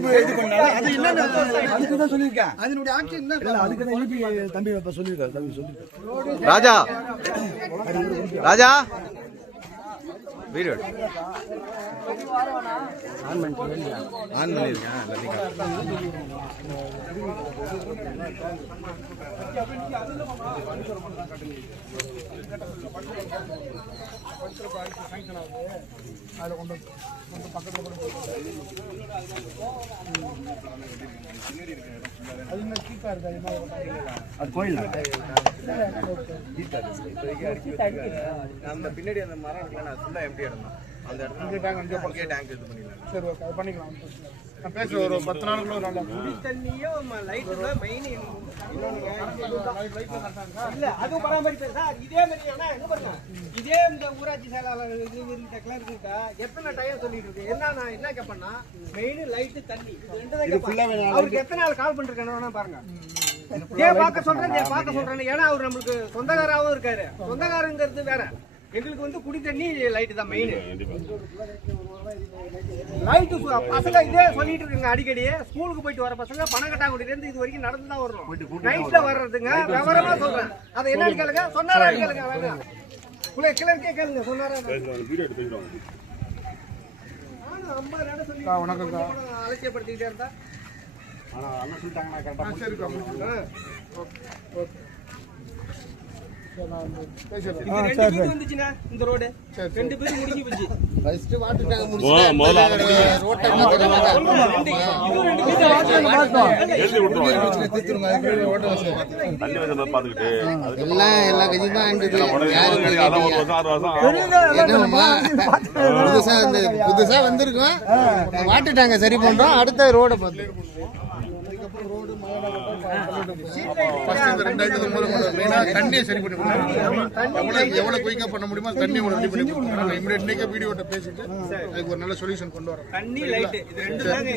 EB இது பண்ணால அது என்னன்னு அதுக்கு தான் சொல்லிருக்கேன். அதனுடைய ஆக்ஷன் என்ன இல்ல அதுக்கு தான் ஈபி தம்பி இப்ப சொல்லிருக்காரு. தம்பி சொல்லிருக்காரு. ராஜா ராஜா வீடியோ ஆன் பண்ணிருக்கேன். அது கோயில் நம்ம பின்னாடி அந்த மரம் இருக்குல்ல ஃபுல்லா எம்டி இடம் தான். அந்த இடத்துல டேங்க் இது பண்ணிடலாம். சரி ஓகே அது பண்ணிக்கலாம். நான் பேச ஒரு 10 நாளுக்குள்ள நல்லா தண்ணியும் லைட் தான் மெயின். இல்ல அது பராமரிப்பு சார். இதே மாதிரி ஆனா எங்க பாருங்க, இதே இந்த ஊராட்சி செயலாளர் கிளர்க் இருக்கா எத்தனை டைம் சொல்லிட்டு இருக்கு. என்ன நான் என்ன கேட்பேன்னா மெயின் லைட் தண்ணி இது ரெண்டு தான் கேட்பேன். அவருக்கு எத்தனை நாள் கால் பண்ணிருக்கேன்னு பாருங்க. பார்க்க சொல்றேன் ஏன்னா அவர் நம்மளுக்கு சொந்தக்காராவும் இருக்காரு. சொந்தக்காரங்கிறது வேற, எங்களுக்கு வந்து குடி தண்ணி லைட் தான் மெயின். லைட்டு பசங்க இதே சொல்லிட்டு இருக்குங்க அடிக்கடி. ஸ்கூலுக்கு போயிட்டு வர பசங்க பணக்கட்டாங்குடியில இருந்து இது வரைக்கும் நடந்து தான் வரணும். நைட்ல வர்றதுங்க விவரமா சொல்றேன். அதை என்னன்னு கேளுங்க, சொன்னாரா கேளுங்க. வேணாம் கிளர்க்கே கேளுங்க, சொன்னாரா. நானும் 50 இடம் சொல்லி அலட்சியப்படுத்திக்கிட்டே இருந்தா வந்துச்சுன்னா இந்த ரோடு 2 பேரும் முடிஞ்சு போச்சு. எல்லா கட்சியும் புதுசா வந்திருக்கோம், வாட்டுட்டாங்க, சரி பண்றோம். அடுத்த ரோட பார்த்து தண்ணியை சரி பண்ணி எவ்வளவு குயிக்கா பண்ண முடியுமோ தண்ணி ரெடி பண்ணி கொடுக்கணும். இமிடியேட்டா வீடியோட்ட பேசிட்டு அதுக்கு ஒரு நல்ல சொல்யூஷன் கொண்டு வரோம். தண்ணி லைட் இது ரெண்டு தாங்க.